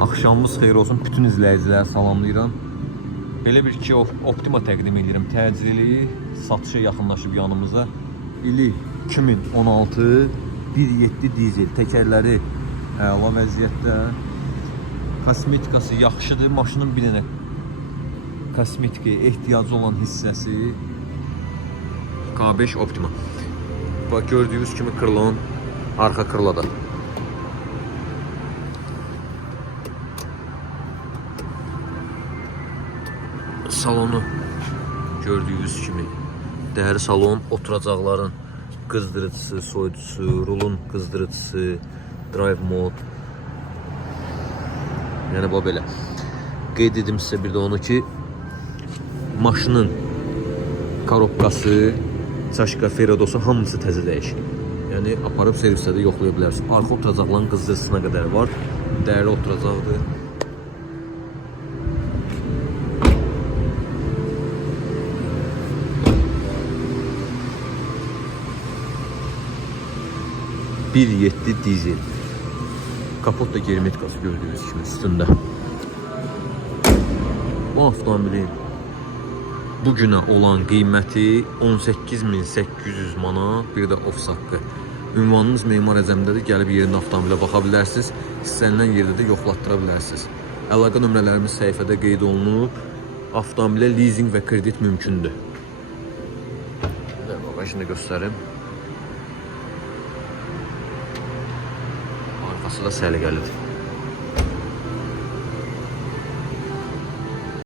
Axşamınız xeyir olsun, bütün izləyiciləri salamlayıram. Belə bir ki, Optima təqdim edirəm. Təcili satışa yaxınlaşıb yanımıza. İli 2016 1.7 dizel, təkərləri əla vəziyyətdə. Kosmetikası yaxşıdır. Maşının bir dənə kosmetikaya ehtiyacı olan hissəsi K5 Optima. Bak, gördüyünüz kimi krılon arxa krılada. Salonu gördüyünüz kimi dəri salon, oturacaqların qızdırıcısı, soyuducusu, rulun qızdırıcısı, drive mode. Yəni bu belə. Qeyd edim sizə bir də onu ki, maşının korobkası, çaşka, feradosu hamısı təzə dəyişik. Yəni aparıb servisdə də yoxlaya bilərsiniz. Arxa oturacaqların qızdırıcısına qədər var. Dəri oturacaqdır. .7 dizel. Kapot da germetikası gördüğünüz kimi üstündə. Bu avtomobilin bugüne olan qiyməti 18.800 manat, bir də ofis haqqı. Ünvanınız Memar Əcəmdədir, gəlib yerində avtomobilə baxa bilərsiniz. İstənilən yerdə də yoxlatdıra bilərsiniz. Əlaqə nömrələrimiz səhifədə qeyd olunub. Avtomobilə leasing və kredit mümkündür. Bagajını göstərim. Arkası da səliqəlidir.